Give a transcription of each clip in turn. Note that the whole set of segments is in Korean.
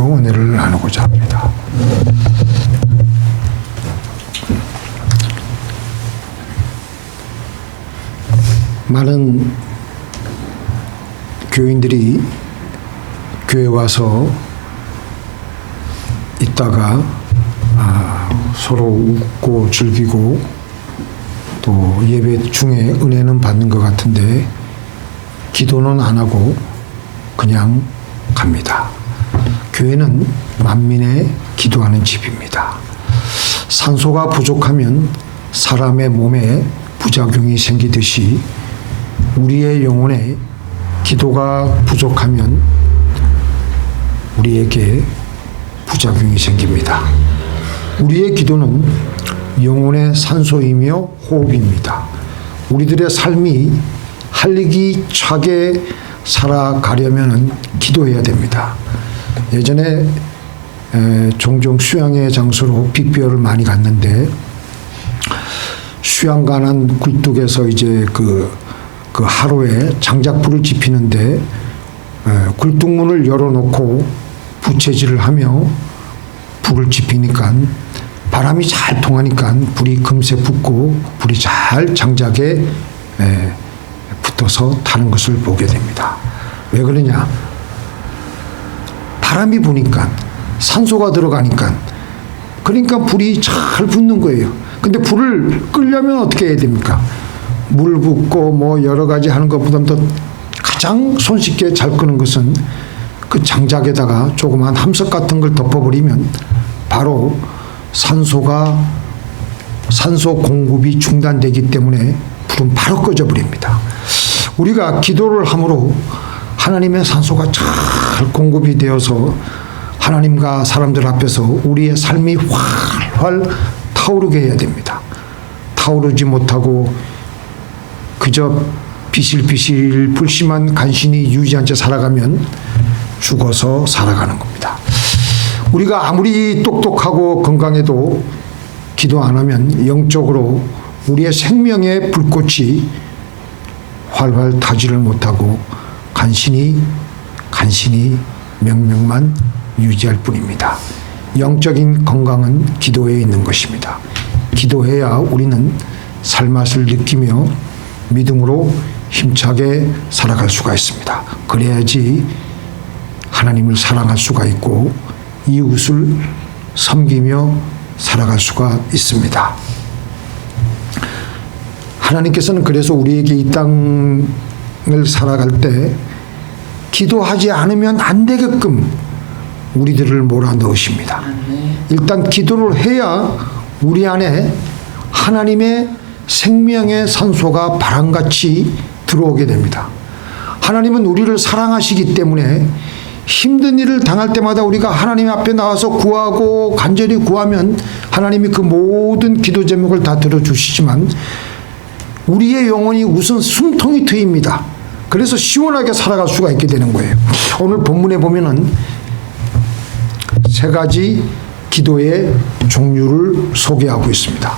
말씀으로 은혜를 나누고자 합니다. 많은 교인들이 교회 와서 있다가 서로 웃고 즐기고 또 예배 중에 은혜는 받는 것 같은데 기도는 안 하고 그냥 갑니다. 교회는 만민의 기도하는 집입니다. 산소가 부족하면 사람의 몸에 부작용이 생기듯이 우리의 영혼에 기도가 부족하면 우리에게 부작용이 생깁니다. 우리의 기도는 영혼의 산소이며 호흡입니다. 우리들의 삶이 활기차게 살아가려면 기도해야 됩니다. 예전에 종종 수양의 장소로 빅베어를 많이 갔는데 수양 가는 굴뚝에서 이제 그 하루에 장작불을 지피는데 굴뚝문을 열어놓고 부채질을 하며 불을 지피니까 바람이 잘 통하니까 불이 금세 붙고 불이 잘 장작에 붙어서 타는 것을 보게 됩니다. 왜 그러냐? 바람이 부니까 산소가 들어가니까 그러니까 불이 잘 붙는 거예요. 근데 불을 끄려면 어떻게 해야 됩니까? 물 붓고 뭐 여러 가지 하는 것보다 더 가장 손쉽게 잘 끄는 것은 그 장작에다가 조그만 함석 같은 걸 덮어버리면 바로 산소 공급이 중단되기 때문에 불은 바로 꺼져 버립니다. 우리가 기도를 함으로 하나님의 산소가 잘 공급이 되어서 하나님과 사람들 앞에서 우리의 삶이 활활 타오르게 해야 됩니다. 타오르지 못하고 그저 비실비실 불씨만 간신히 유지한 채 살아가면 죽어서 살아가는 겁니다. 우리가 아무리 똑똑하고 건강해도 기도 안 하면 영적으로 우리의 생명의 불꽃이 활활 타지를 못하고 간신히 명명만 유지할 뿐입니다. 영적인 건강은 기도에 있는 것입니다. 기도해야 우리는 살맛을 느끼며 믿음으로 힘차게 살아갈 수가 있습니다. 그래야지 하나님을 사랑할 수가 있고 이웃을 섬기며 살아갈 수가 있습니다. 하나님께서는 그래서 우리에게 이 땅을 살아갈 때 기도하지 않으면 안 되게끔 우리들을 몰아넣으십니다. 일단 기도를 해야 우리 안에 하나님의 생명의 산소가 바람같이 들어오게 됩니다. 하나님은 우리를 사랑하시기 때문에 힘든 일을 당할 때마다 우리가 하나님 앞에 나와서 구하고 간절히 구하면 하나님이 그 모든 기도 제목을 다 들어주시지만 우리의 영혼이 우선 숨통이 트입니다. 그래서 시원하게 살아갈 수가 있게 되는 거예요. 오늘 본문에 보면은 세 가지 기도의 종류를 소개하고 있습니다.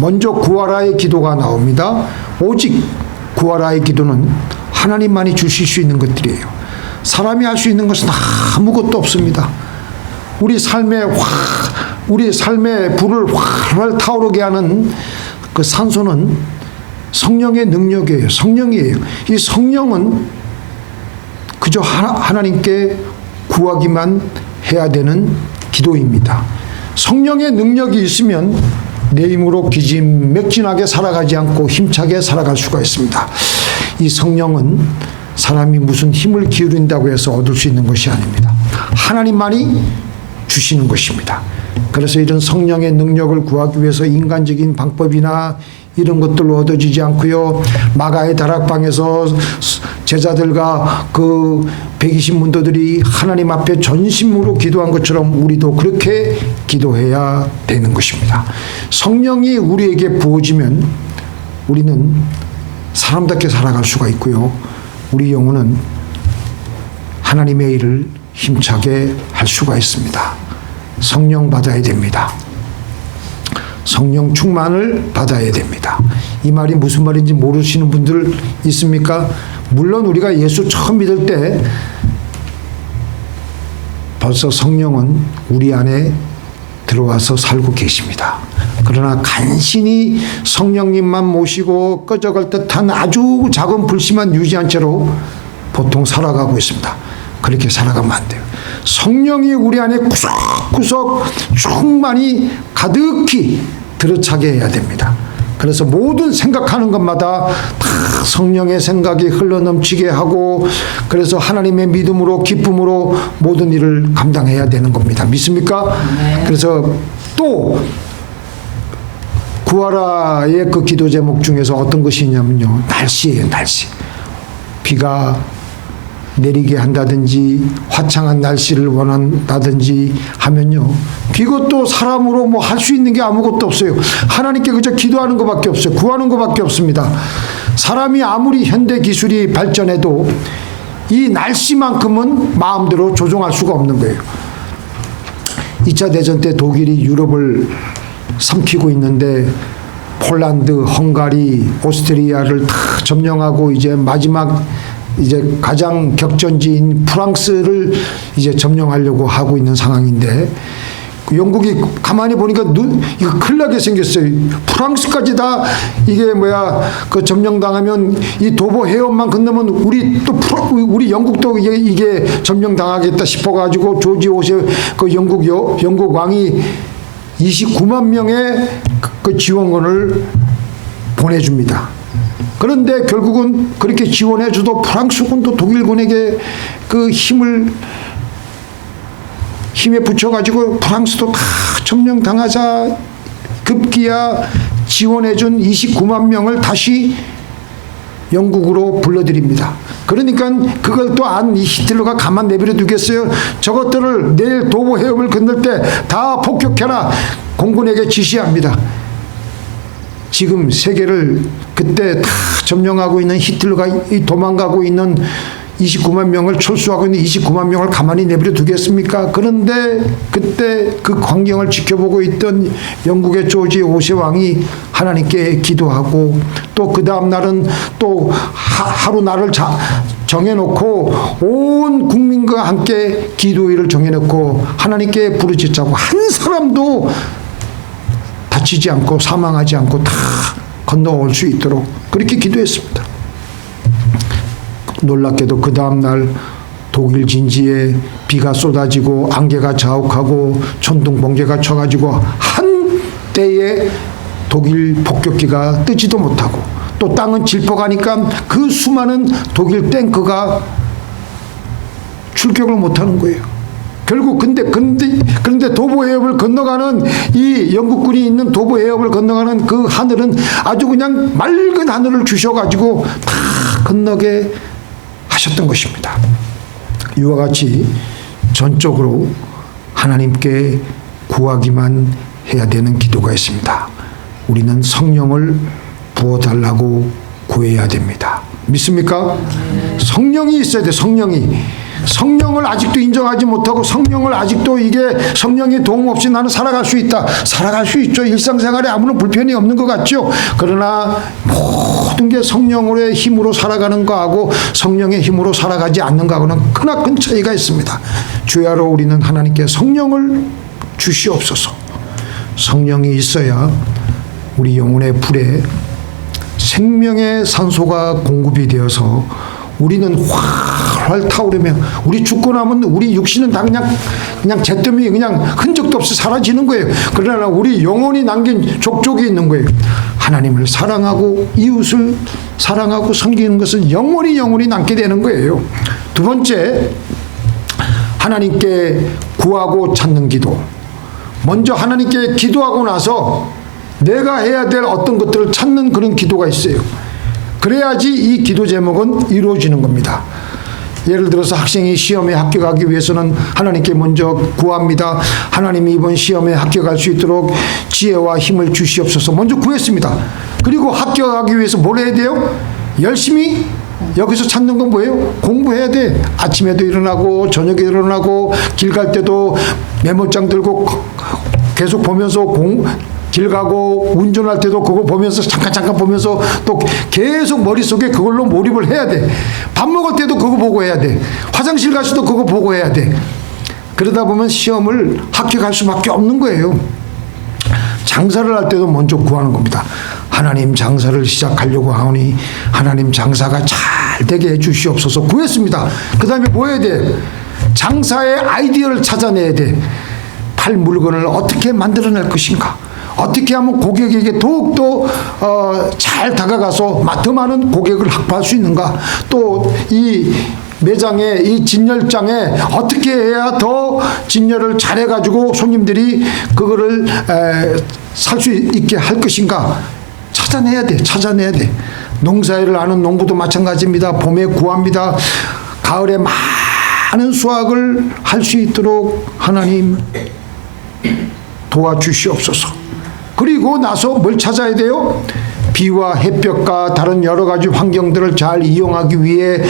먼저 구하라의 기도가 나옵니다. 오직 구하라의 기도는 하나님만이 주실 수 있는 것들이에요. 사람이 할 수 있는 것은 아무것도 없습니다. 우리 삶의 불을 활활 타오르게 하는 그 산소는 성령의 능력이에요. 성령이에요. 이 성령은 그저 하나님께 구하기만 해야 되는 기도입니다. 성령의 능력이 있으면 내 힘으로 기진맥진하게 살아가지 않고 힘차게 살아갈 수가 있습니다. 이 성령은 사람이 무슨 힘을 기울인다고 해서 얻을 수 있는 것이 아닙니다. 하나님만이 주시는 것입니다. 그래서 이런 성령의 능력을 구하기 위해서 인간적인 방법이나 이런 것들로 얻어지지 않고요. 마가의 다락방에서 제자들과 그 120문도들이 하나님 앞에 전심으로 기도한 것처럼 우리도 그렇게 기도해야 되는 것입니다. 성령이 우리에게 부어지면 우리는 사람답게 살아갈 수가 있고요. 우리 영혼은 하나님의 일을 힘차게 할 수가 있습니다. 성령 받아야 됩니다. 성령 충만을 받아야 됩니다. 이 말이 무슨 말인지 모르시는 분들 있습니까? 물론 우리가 예수 처음 믿을 때 벌써 성령은 우리 안에 들어와서 살고 계십니다. 그러나 간신히 성령님만 모시고 꺼져갈 듯한 아주 작은 불씨만 유지한 채로 보통 살아가고 있습니다. 그렇게 살아가면 안 돼요. 성령이 우리 안에 구석구석 충만히 가득히 들어차게 해야 됩니다. 그래서 모든 생각하는 것마다 다 성령의 생각이 흘러넘치게 하고, 그래서 하나님의 믿음으로 기쁨으로 모든 일을 감당해야 되는 겁니다. 믿습니까? 네. 그래서 또 구하라의 그 기도 제목 중에서 어떤 것이 있냐면요, 날씨예요. 날씨. 비가 내리게 한다든지 화창한 날씨를 원한다든지 하면요, 이것도 사람으로 뭐 할 수 있는 게 아무것도 없어요. 하나님께 그저 기도하는 것밖에 없어요. 구하는 것밖에 없습니다. 사람이 아무리 현대 기술이 발전해도 이 날씨만큼은 마음대로 조종할 수가 없는 거예요. 2차 대전 때 독일이 유럽을 삼키고 있는데 폴란드, 헝가리, 오스트리아를 다 점령하고 이제 마지막 이제 가장 격전지인 프랑스를 이제 점령하려고 하고 있는 상황인데, 영국이 가만히 보니까 이거 큰일 나게 생겼어요. 프랑스까지 다 이게 그 점령당하면 이 도보 해협만 건너면 우리 영국도 이게 점령당하겠다 싶어가지고 조지 5세 그 영국 왕이 29만 명의 그 지원군을 보내줍니다. 그런데 결국은 그렇게 지원해줘도 프랑스군도 독일군에게 그 힘에 붙여가지고 프랑스도 다 점령당하자 급기야 지원해준 29만 명을 다시 영국으로 불러들입니다. 그러니까 그걸 또 이 히틀러가 가만 내버려 두겠어요? 저것들을 내일 도보 해협을 건널 때 다 폭격해라 공군에게 지시합니다. 지금 세계를 그때 다 점령하고 있는 히틀러가 도망가고 있는 29만 명을 철수하고 있는 29만 명을 가만히 내버려 두겠습니까? 그런데 그때 그 광경을 지켜보고 있던 영국의 조지 5세 왕이 하나님께 기도하고, 또 그 다음 날은 또 하루 날을 정해놓고 온 국민과 함께 기도일을 정해놓고 하나님께 부르짖자고, 한 사람도 다치지 않고 사망하지 않고 다 건너올 수 있도록 그렇게 기도했습니다. 놀랍게도 그 다음날 독일 진지에 비가 쏟아지고 안개가 자욱하고 천둥 번개가 쳐가지고 한 때에 독일 폭격기가 뜨지도 못하고, 또 땅은 질퍽하니까 그 수많은 독일 탱크가 출격을 못하는 거예요. 결국 그런데 도보 해협을 건너가는 이 영국군이 있는 도보 해협을 건너가는 그 하늘은 아주 그냥 맑은 하늘을 주셔가지고 다 건너게 하셨던 것입니다. 이와 같이 전적으로 하나님께 구하기만 해야 되는 기도가 있습니다. 우리는 성령을 부어달라고 구해야 됩니다. 믿습니까? 성령이 있어야 돼. 성령을 아직도 인정하지 못하고, 성령을 아직도 이게 성령의 도움 없이 나는 살아갈 수 있다. 살아갈 수 있죠. 일상생활에 아무런 불편이 없는 것 같죠. 그러나 모든 게 성령의 힘으로 살아가는 거하고 성령의 힘으로 살아가지 않는 거하고는 크나큰 차이가 있습니다. 주야로 우리는 하나님께 성령을 주시옵소서. 성령이 있어야 우리 영혼의 불에 생명의 산소가 공급이 되어서 우리는 활활 타오르며, 우리 죽고 나면 우리 육신은 다 그냥 잿더미 그냥 흔적도 없이 사라지는 거예요. 그러나 우리 영혼이 남긴 족족이 있는 거예요. 하나님을 사랑하고 이웃을 사랑하고 섬기는 것은 영원히 남게 되는 거예요. 두 번째, 하나님께 구하고 찾는 기도. 먼저 하나님께 기도하고 나서 내가 해야 될 어떤 것들을 찾는 그런 기도가 있어요. 그래야지 이 기도 제목은 이루어지는 겁니다. 예를 들어서 학생이 시험에 합격하기 위해서는 하나님께 먼저 구합니다. 하나님이 이번 시험에 합격할 수 있도록 지혜와 힘을 주시옵소서 먼저 구했습니다. 그리고 합격하기 위해서 뭘 해야 돼요? 열심히 여기서 찾는 건 뭐예요? 공부해야 돼. 아침에도 일어나고 저녁에 일어나고 길 갈 때도 메모장 들고 계속 보면서 길 가고 운전할 때도 그거 보면서 잠깐 보면서 또 계속 머릿속에 그걸로 몰입을 해야 돼. 밥 먹을 때도 그거 보고 해야 돼. 화장실 가서도 그거 보고 해야 돼. 그러다 보면 시험을 합격할 수밖에 없는 거예요. 장사를 할 때도 먼저 구하는 겁니다. 하나님, 장사를 시작하려고 하오니 하나님, 장사가 잘 되게 해주시옵소서 구했습니다. 그 다음에 뭐 해야 돼? 장사의 아이디어를 찾아내야 돼. 팔 물건을 어떻게 만들어낼 것인가, 어떻게 하면 고객에게 더욱더 잘 다가가서 더 많은 고객을 확보할 수 있는가, 또 이 매장에, 이 진열장에 어떻게 해야 더 진열을 잘해가지고 손님들이 그거를 살 수 있게 할 것인가 찾아내야 돼. 찾아내야 돼. 농사일을 하는 농부도 마찬가지입니다. 봄에 구합니다. 가을에 많은 수확을 할 수 있도록 하나님 도와주시옵소서. 그리고 나서 뭘 찾아야 돼요? 비와 햇볕과 다른 여러 가지 환경들을 잘 이용하기 위해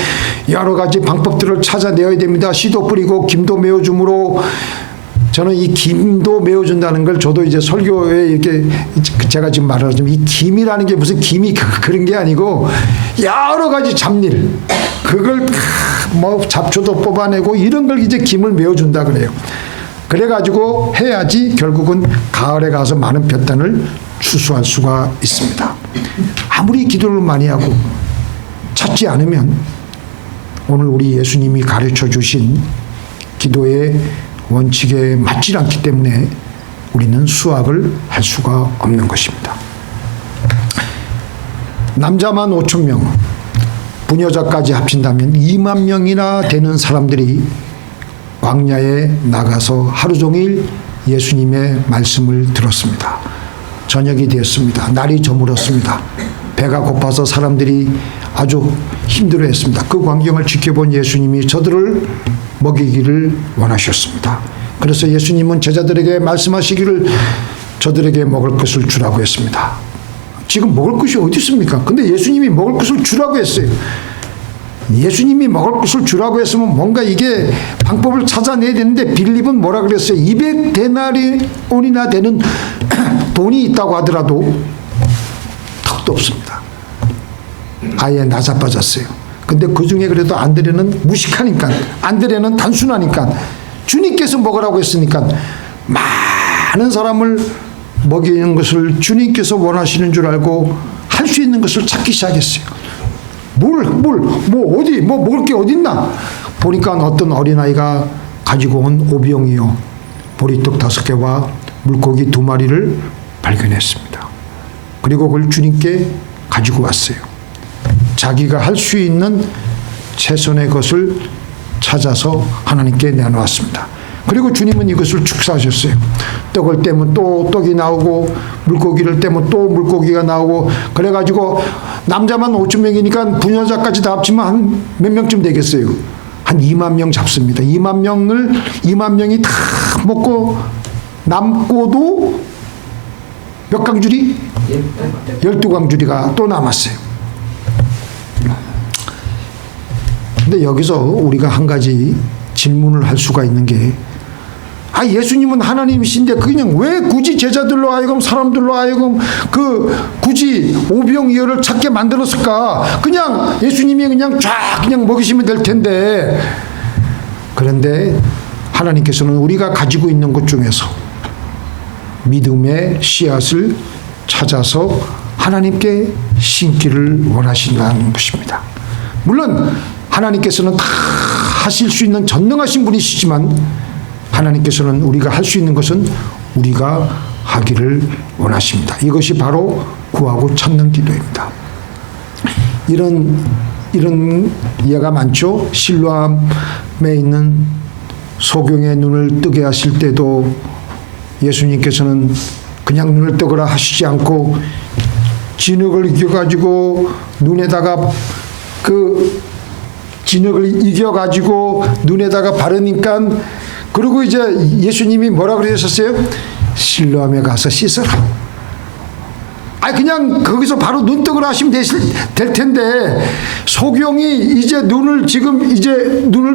여러 가지 방법들을 찾아내야 됩니다. 씨도 뿌리고 김도 메워줌으로, 저는 이 김도 메워준다는 걸 저도 이제 설교에 이렇게 제가 지금 말하자면 이 김이라는 게 무슨 김이 그런 게 아니고 여러 가지 잡일, 그걸 뭐 잡초도 뽑아내고 이런 걸 이제 김을 메워준다 그래요. 그래가지고 해야지 결국은 가을에 가서 많은 볕단을 추수할 수가 있습니다. 아무리 기도를 많이 하고 찾지 않으면 오늘 우리 예수님이 가르쳐 주신 기도의 원칙에 맞지 않기 때문에 우리는 수확을 할 수가 없는 것입니다. 남자만 5천 명, 부녀자까지 합친다면 2만 명이나 되는 사람들이 광야에 나가서 하루 종일 예수님의 말씀을 들었습니다. 저녁이 되었습니다. 날이 저물었습니다. 배가 고파서 사람들이 아주 힘들어했습니다. 그 광경을 지켜본 예수님이 저들을 먹이기를 원하셨습니다. 그래서 예수님은 제자들에게 말씀하시기를 저들에게 먹을 것을 주라고 했습니다. 지금 먹을 것이 어디 있습니까? 근데 예수님이 먹을 것을 주라고 했어요. 예수님이 먹을 것을 주라고 했으면 뭔가 이게 방법을 찾아내야 되는데, 빌립은 뭐라 그랬어요? 200데나리온이나 되는 돈이 있다고 하더라도 턱도 없습니다. 아예 나자빠졌어요. 근데 그 중에 그래도 안드레는 무식하니까, 안드레는 단순하니까, 주님께서 먹으라고 했으니까 많은 사람을 먹이는 것을 주님께서 원하시는 줄 알고 할 수 있는 것을 찾기 시작했어요. 어디 먹을 게 어딨나 보니까 어떤 어린아이가 가지고 온 오병이요, 보리떡 5개와 물고기 2마리를 발견했습니다. 그리고 그걸 주님께 가지고 왔어요. 자기가 할 수 있는 최선의 것을 찾아서 하나님께 내놓았습니다. 그리고 주님은 이것을 축사하셨어요. 떡을 떼면 또 떡이 나오고, 물고기를 떼면 또 물고기가 나오고, 그래가지고 남자만 5천 명이니까 부녀자까지 다 합치면 한 몇 명쯤 되겠어요? 한 2만 명 잡습니다. 2만 명이 다 먹고 남고도 몇 강줄이? 12강줄이가 또 남았어요. 근데 여기서 우리가 한 가지 질문을 할 수가 있는 게, 예수님은 하나님이신데 그냥 왜 굳이 제자들로 하여금, 사람들로 하여금 굳이 오병이어를 찾게 만들었을까? 그냥 예수님이 그냥 먹이시면 될 텐데. 그런데 하나님께서는 우리가 가지고 있는 것 중에서 믿음의 씨앗을 찾아서 하나님께 심기를 원하신다는 것입니다. 물론 하나님께서는 다 하실 수 있는 전능하신 분이시지만, 하나님께서는 우리가 할 수 있는 것은 우리가 하기를 원하십니다. 이것이 바로 구하고 찾는 기도입니다. 이런 예가 많죠. 실로암에 있는 소경의 눈을 뜨게 하실 때도 예수님께서는 그냥 눈을 뜨거라 하시지 않고 진흙을 이겨가지고 눈에다가 진흙을 이겨가지고 눈에다가 바르니까, 그리고 이제 예수님이 뭐라 그러셨어요? 실로암에 가서 씻어라. 그냥 거기서 바로 눈뜨고 하시면 될 텐데, 소경이 이제 눈을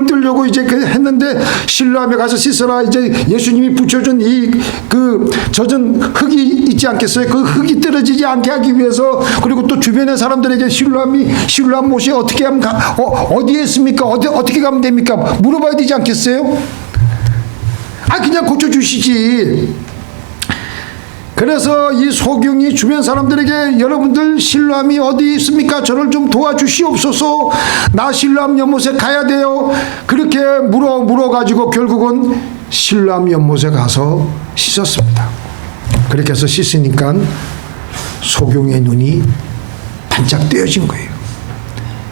뜨려고 이제 했는데, 실로암에 가서 씻어라. 이제 예수님이 붙여준 젖은 흙이 있지 않겠어요? 그 흙이 떨어지지 않게 하기 위해서, 그리고 또 주변의 사람들에게 실로암 못이 어떻게 하면 어디에 있습니까? 어떻게 가면 됩니까? 물어봐야 되지 않겠어요? 그냥 고쳐주시지. 그래서 이 소경이 주변 사람들에게 여러분들 실로암이 어디 있습니까? 저를 좀 도와주시옵소서. 나 실로암 연못에 가야 돼요. 그렇게 물어가지고 결국은 실로암 연못에 가서 씻었습니다. 그렇게 해서 씻으니까 소경의 눈이 반짝 뜨여진 거예요.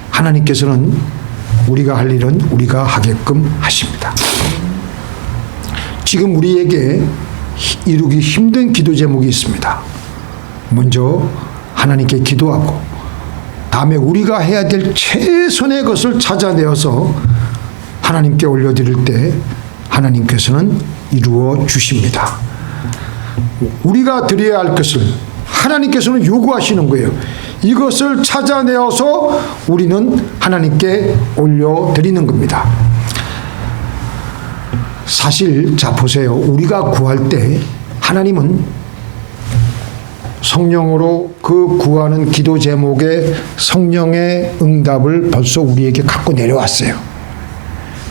하나님께서는 우리가 할 일은 우리가 하게끔 하십니다. 지금 우리에게 이루기 힘든 기도 제목이 있습니다. 먼저 하나님께 기도하고 다음에 우리가 해야 될 최선의 것을 찾아내어서 하나님께 올려드릴 때 하나님께서는 이루어 주십니다. 우리가 드려야 할 것을 하나님께서는 요구하시는 거예요. 이것을 찾아내어서 우리는 하나님께 올려드리는 겁니다. 사실 자 보세요. 우리가 구할 때 하나님은 성령으로 그 구하는 기도 제목에 성령의 응답을 벌써 우리에게 갖고 내려왔어요.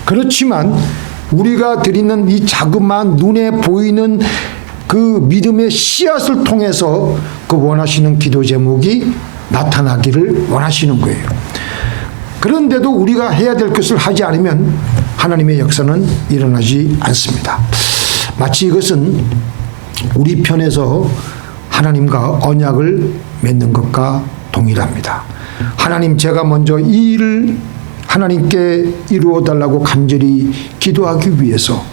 그렇지만 우리가 드리는 이 자그마한 눈에 보이는 그 믿음의 씨앗을 통해서 그 원하시는 기도 제목이 나타나기를 원하시는 거예요. 그런데도 우리가 해야 될 것을 하지 않으면 하나님의 역사는 일어나지 않습니다. 마치 이것은 우리 편에서 하나님과 언약을 맺는 것과 동일합니다. 하나님, 제가 먼저 이 일을 하나님께 이루어 달라고 간절히 기도하기 위해서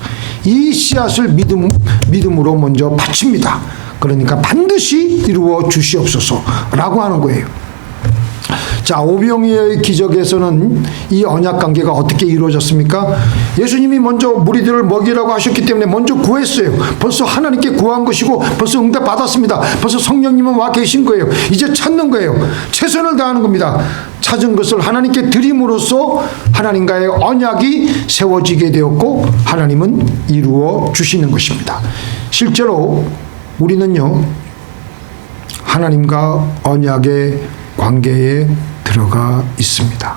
이 씨앗을 믿음으로 먼저 바칩니다. 그러니까 반드시 이루어 주시옵소서라고 하는 거예요. 자, 오병이어의 기적에서는 이 언약 관계가 어떻게 이루어졌습니까? 예수님이 먼저 무리들을 먹이라고 하셨기 때문에 먼저 구했어요. 벌써 하나님께 구한 것이고 벌써 응답 받았습니다. 벌써 성령님은 와 계신 거예요. 이제 찾는 거예요. 최선을 다하는 겁니다. 찾은 것을 하나님께 드림으로써 하나님과의 언약이 세워지게 되었고 하나님은 이루어 주시는 것입니다. 실제로 우리는요, 하나님과 언약의 관계에 들어가 있습니다.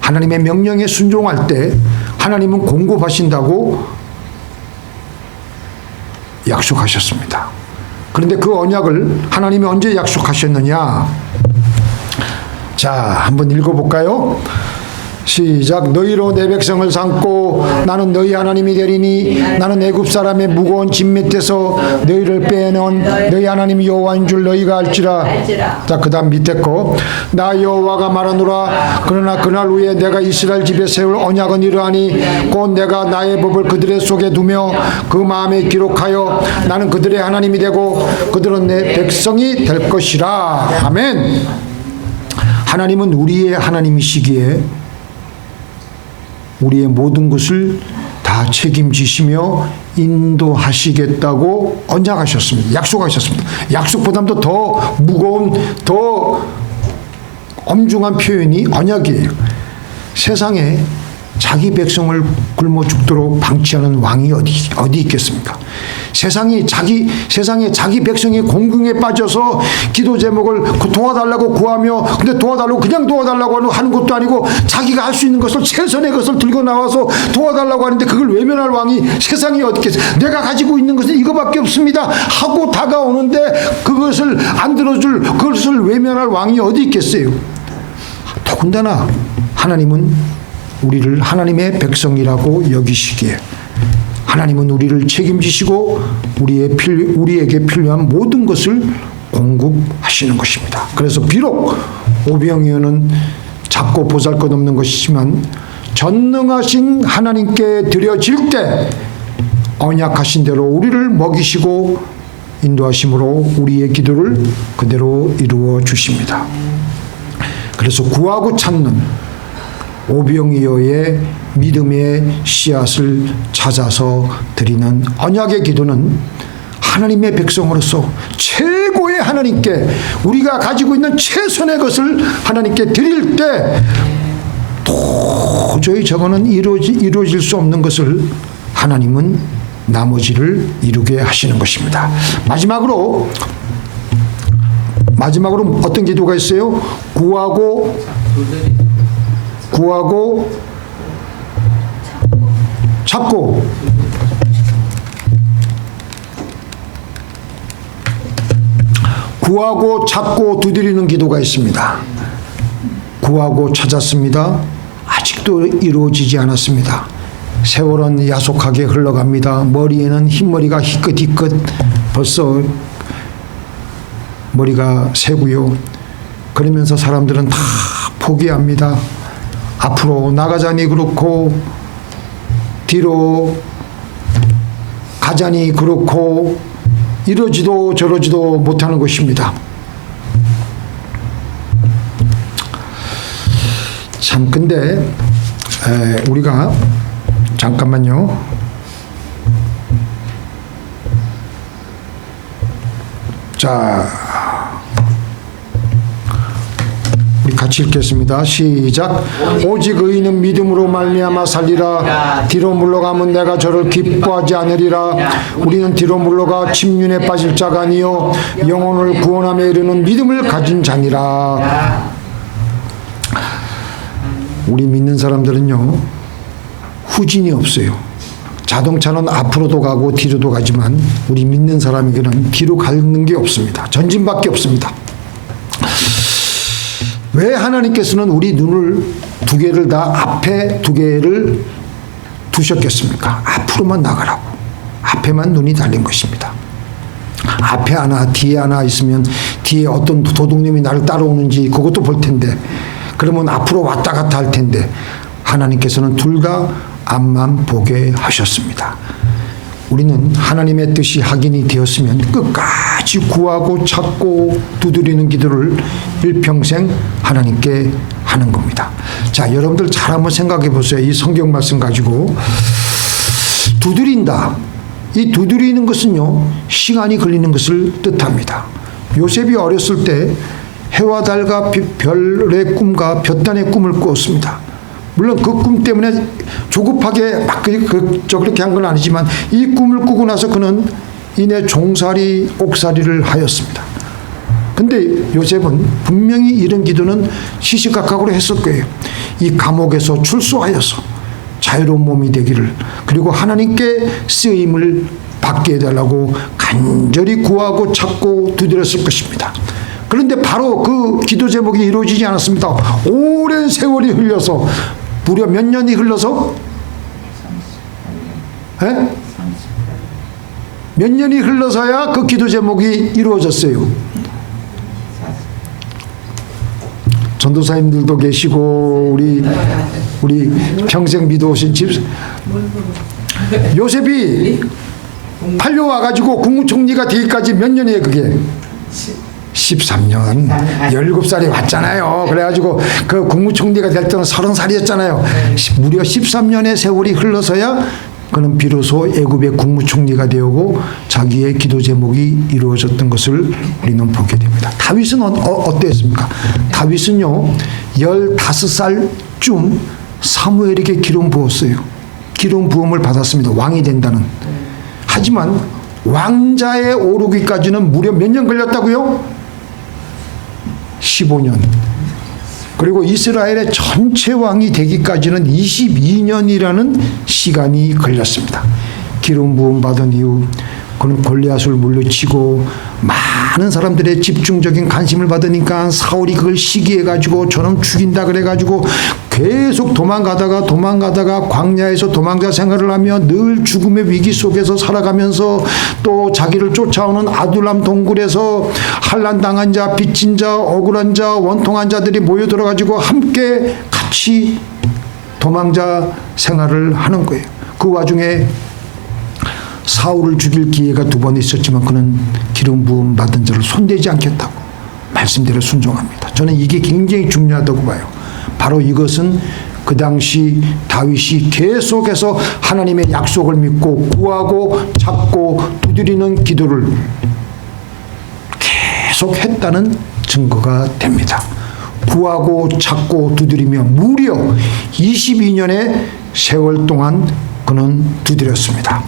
하나님의 명령에 순종할 때 하나님은 공급하신다고 약속하셨습니다. 그런데 그 언약을 하나님이 언제 약속하셨느냐? 자, 한번 읽어볼까요? 시작. 너희로 내 백성을 삼고 나는 너희 하나님이 되리니 나는 애굽 사람의 무거운 짐 밑에서 너희를 빼내온 너희 하나님 여호와인 줄 너희가 알지라. 자, 그 다음 밑에 거. 나 여호와가 말하노라. 그러나 그날 후에 내가 이스라엘 집에 세울 언약은 이러하니 곧 내가 나의 법을 그들의 속에 두며 그 마음에 기록하여 나는 그들의 하나님이 되고 그들은 내 백성이 될 것이라. 아멘. 하나님은 우리의 하나님이시기에 우리의 모든 것을 다 책임지시며 인도하시겠다고 언약하셨습니다. 약속하셨습니다. 약속보다도 더 무거운, 더 엄중한 표현이 언약이에요. 세상에 자기 백성을 굶어 죽도록 방치하는 왕이 어디 있겠습니까? 세상에 자기 백성의 공경에 빠져서 기도 제목을 도와달라고 구하며, 근데 도와달라고 그냥 도와달라고 하는 것도 아니고 자기가 할 수 있는 것을 최선의 것을 들고 나와서 도와달라고 하는데 그걸 외면할 왕이 세상에 어디 있겠어요? 내가 가지고 있는 것은 이거밖에 없습니다 하고 다가오는데 그것을 안 들어줄, 그것을 외면할 왕이 어디 있겠어요? 더군다나 하나님은 우리를 하나님의 백성이라고 여기시기에 하나님은 우리를 책임지시고 우리에게 필요한 모든 것을 공급하시는 것입니다. 그래서 비록 오병이어는 작고 보잘것없는 것이지만 전능하신 하나님께 드려질 때 언약하신 대로 우리를 먹이시고 인도하심으로 우리의 기도를 그대로 이루어 주십니다. 그래서 구하고 찾는 오병이어의 믿음의 씨앗을 찾아서 드리는 언약의 기도는 하나님의 백성으로서 최고의 하나님께 우리가 가지고 있는 최선의 것을 하나님께 드릴 때 도저히 저거는 이루어질 수 없는 것을 하나님은 나머지를 이루게 하시는 것입니다. 마지막으로 어떤 기도가 있어요? 구하고 찾고 구하고 찾고 두드리는 기도가 있습니다. 구하고 찾았습니다. 아직도 이루어지지 않았습니다. 세월은 야속하게 흘러갑니다. 머리에는 흰머리가 희끗희끗 벌써 머리가 새고요. 그러면서 사람들은 다 포기합니다. 앞으로 나가자니 그렇고 뒤로 가자니 그렇고 이러지도 저러지도 못하는 것입니다. 참 근데 우리가 잠깐만요. 자, 우리 같이 읽겠습니다. 시작. 오직 의인은 믿음으로 말미암아 살리라. 뒤로 물러가면 내가 저를 기뻐하지 않으리라. 우리는 뒤로 물러가 침륜에 빠질 자가 아니요 영혼을 구원함에 이르는 믿음을 가진 자니라. 우리 믿는 사람들은요, 후진이 없어요. 자동차는 앞으로도 가고 뒤로도 가지만 우리 믿는 사람에게는 뒤로 가는 게 없습니다. 전진밖에 없습니다. 왜 하나님께서는 우리 눈을 두 개를 다 앞에 두 개를 두셨겠습니까? 앞으로만 나가라고. 앞에만 눈이 달린 것입니다. 앞에 하나 뒤에 하나 있으면 뒤에 어떤 도둑님이 나를 따라오는지 그것도 볼 텐데, 그러면 앞으로 왔다 갔다 할 텐데 하나님께서는 둘 다 앞만 보게 하셨습니다. 우리는 하나님의 뜻이 확인이 되었으면 끝까지 구하고 찾고 두드리는 기도를 일평생 하나님께 하는 겁니다. 자, 여러분들 잘 한번 생각해 보세요. 이 성경 말씀 가지고 두드린다. 이 두드리는 것은요, 시간이 걸리는 것을 뜻합니다. 요셉이 어렸을 때 해와 달과 별의 꿈과 볕단의 꿈을 꾸었습니다. 물론 그 꿈 때문에 조급하게 막 그렇게 한 건 아니지만 이 꿈을 꾸고 나서 그는 이내 종살이 옥살이를 하였습니다. 근데 요셉은 분명히 이런 기도는 시시각각으로 했을 거예요. 이 감옥에서 출소하여서 자유로운 몸이 되기를, 그리고 하나님께 쓰임을 받게 해달라고 간절히 구하고 찾고 두드렸을 것입니다. 그런데 바로 그 기도 제목이 이루어지지 않았습니다. 오랜 세월이 흘려서, 무려 몇 년이 흘러서? 몇 년이 흘러서야 그 기도 제목이 이루어졌어요. 전도사님들도 계시고 우리 평생 믿어오신 집 요셉이 팔려와가지고 국무총리가 되기까지 몇 년이에요 그게? 13년. 17살이 왔잖아요. 그래가지고 그 국무총리가 될 때는 30살이었잖아요. 무려 13년의 세월이 흘러서야 그는 비로소 애굽의 국무총리가 되고 자기의 기도 제목이 이루어졌던 것을 우리는 보게 됩니다. 다윗은 어땠습니까? 다윗은요, 15살쯤 사무엘에게 기름 부었어요. 기름 부음을 받았습니다. 왕이 된다는. 하지만 왕자에 오르기까지는 무려 몇 년 걸렸다고요? 15년. 그리고 이스라엘의 전체 왕이 되기까지는 22년이라는 시간이 걸렸습니다. 기름 부음 받은 이후 그는 골리앗을 물리치고 많은 사람들의 집중적인 관심을 받으니까 사울이 그걸 시기해가지고 저놈 죽인다 그래가지고 계속 도망가다가 광야에서 도망자 생활을 하며 늘 죽음의 위기 속에서 살아가면서 또 자기를 쫓아오는 아둘람 동굴에서 환난당한 자, 빚진 자, 억울한 자, 원통한 자들이 모여들어가지고 함께 같이 도망자 생활을 하는 거예요. 그 와중에 사울을 죽일 기회가 2번 있었지만 그는 기름 부음 받은 자를 손대지 않겠다고 말씀대로 순종합니다. 저는 이게 굉장히 중요하다고 봐요. 바로 이것은 그 당시 다윗이 계속해서 하나님의 약속을 믿고 구하고 찾고 두드리는 기도를 계속 했다는 증거가 됩니다. 구하고 찾고 두드리며 무려 22년의 세월 동안 그는 두드렸습니다.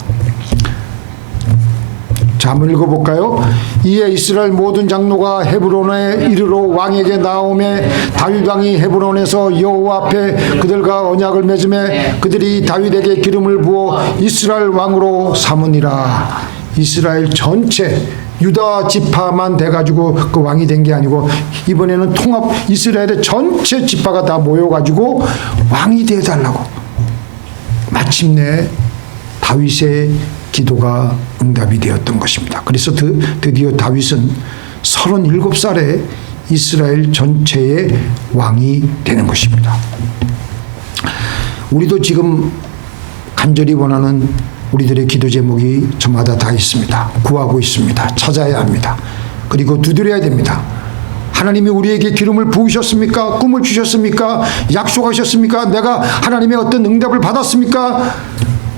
자, 한번 읽어볼까요? 이에 이스라엘 모든 장로가 헤브론에 이르러 왕에게 나오매 다윗 왕이 헤브론에서 여호와 앞에 그들과 언약을 맺음에 그들이 다윗에게 기름을 부어 이스라엘 왕으로 삼으니라. 이스라엘 전체 유다 지파만 돼가지고 그 왕이 된 게 아니고 이번에는 통합 이스라엘의 전체 지파가 다 모여가지고 왕이 되어달라고. 마침내 다윗의 기도가 응답이 되었던 것입니다. 그래서 드디어 다윗은 37살에 이스라엘 전체의 왕이 되는 것입니다. 우리도 지금 간절히 원하는 우리들의 기도 제목이 저마다 다 있습니다. 구하고 있습니다. 찾아야 합니다. 그리고 두드려야 됩니다. 하나님이 우리에게 기름을 부으셨습니까? 꿈을 주셨습니까? 약속하셨습니까? 내가 하나님의 어떤 응답을 받았습니까?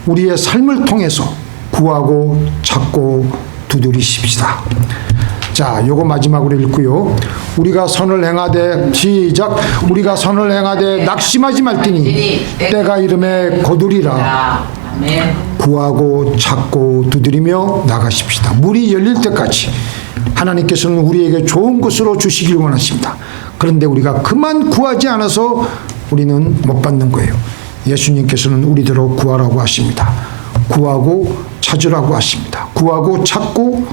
우리의 삶을 통해서 구하고 찾고 두드리십시다. 자, 요거 마지막으로 읽고요. 우리가 선을 행하되 시작. 우리가 선을 행하되 낙심하지 말지니 때가 이름에 거두리라. 구하고 찾고 두드리며 나가십시다. 문이 열릴 때까지 하나님께서는 우리에게 좋은 것으로 주시길 원하십니다. 그런데 우리가 그만 구하지 않아서 우리는 못 받는 거예요. 예수님께서는 우리대로 구하라고 하십니다. 구하고 찾으라고 하십니다. 구하고 찾고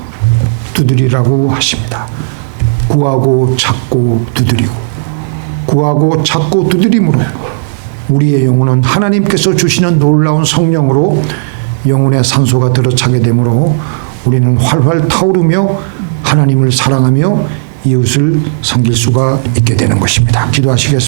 두드리라고 하십니다. 구하고 찾고 두드리고 구하고 찾고 두드림으로 우리의 영혼은 하나님께서 주시는 놀라운 성령으로 영혼의 산소가 들어차게 되므로 우리는 활활 타오르며 하나님을 사랑하며 이웃을 섬길 수가 있게 되는 것입니다. 기도하시겠습니다.